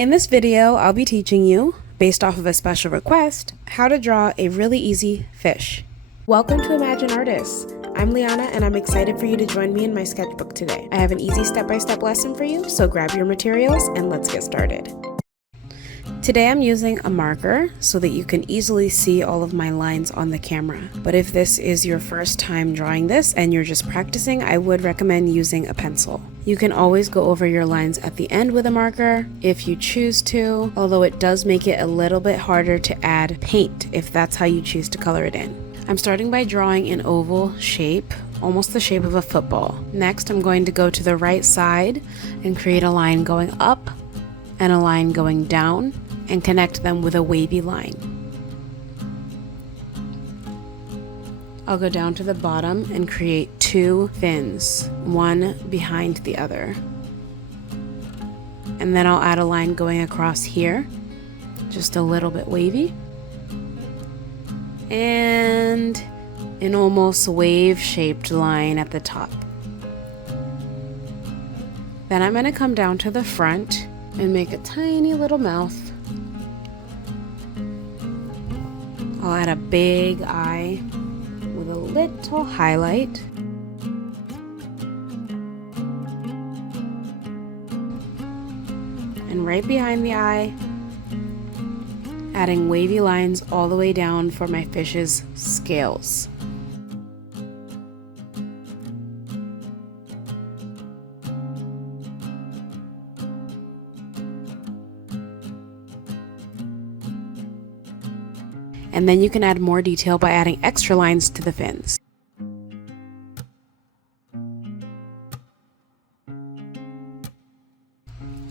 In this video, I'll be teaching you, based off of a special request, how to draw a really easy fish. Welcome to Imagine Artists. I'm Liana and I'm excited for you to join me in my sketchbook today. I have an easy step-by-step lesson for you, so grab your materials and let's get started. Today I'm using a marker so that you can easily see all of my lines on the camera. But if this is your first time drawing this and you're just practicing, I would recommend using a pencil. You can always go over your lines at the end with a marker if you choose to, although it does make it a little bit harder to add paint if that's how you choose to color it in. I'm starting by drawing an oval shape, almost the shape of a football. Next, I'm going to go to the right side and create a line going up and a line going down and connect them with a wavy line. I'll go down to the bottom and create two fins, one behind the other. And then I'll add a line going across here, just a little bit wavy. And an almost wave-shaped line at the top. Then I'm going to come down to the front and make a tiny little mouth. I'll add a big eye with a little highlight. And right behind the eye, adding wavy lines all the way down for my fish's scales. And then you can add more detail by adding extra lines to the fins.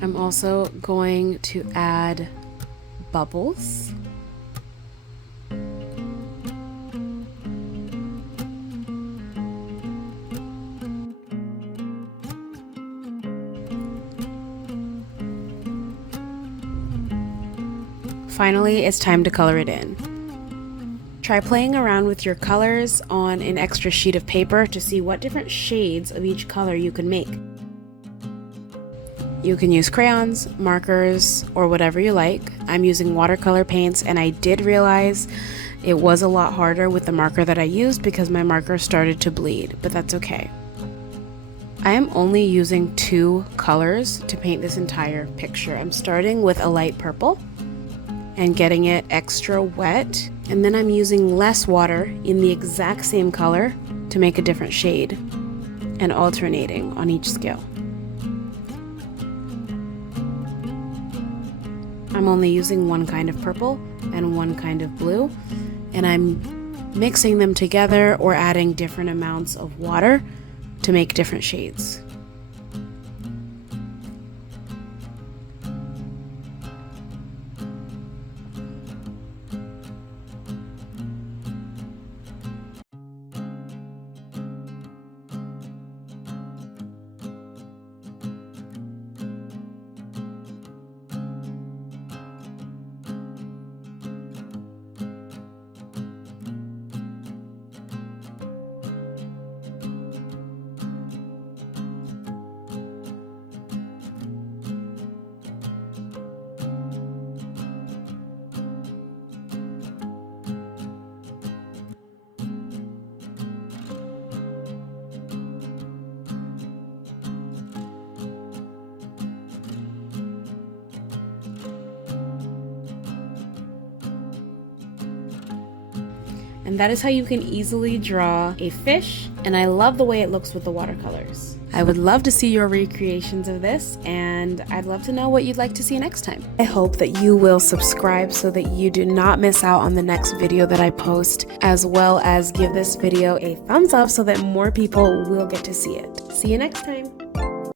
I'm also going to add bubbles. Finally, it's time to color it in. Try playing around with your colors on an extra sheet of paper to see what different shades of each color you can make. You can use crayons, markers, or whatever you like. I'm using watercolor paints, and I did realize it was a lot harder with the marker that I used because my marker started to bleed, but that's okay. I am only using two colors to paint this entire picture. I'm starting with a light purple and getting it extra wet, and then I'm using less water in the exact same color to make a different shade and alternating on each scale. I'm only using one kind of purple and one kind of blue, and I'm mixing them together or adding different amounts of water to make different shades. And that is how you can easily draw a fish, and I love the way it looks with the watercolors. I would love to see your recreations of this, and I'd love to know what you'd like to see next time. I hope that you will subscribe so that you do not miss out on the next video that I post, as well as give this video a thumbs up so that more people will get to see it. See you next time.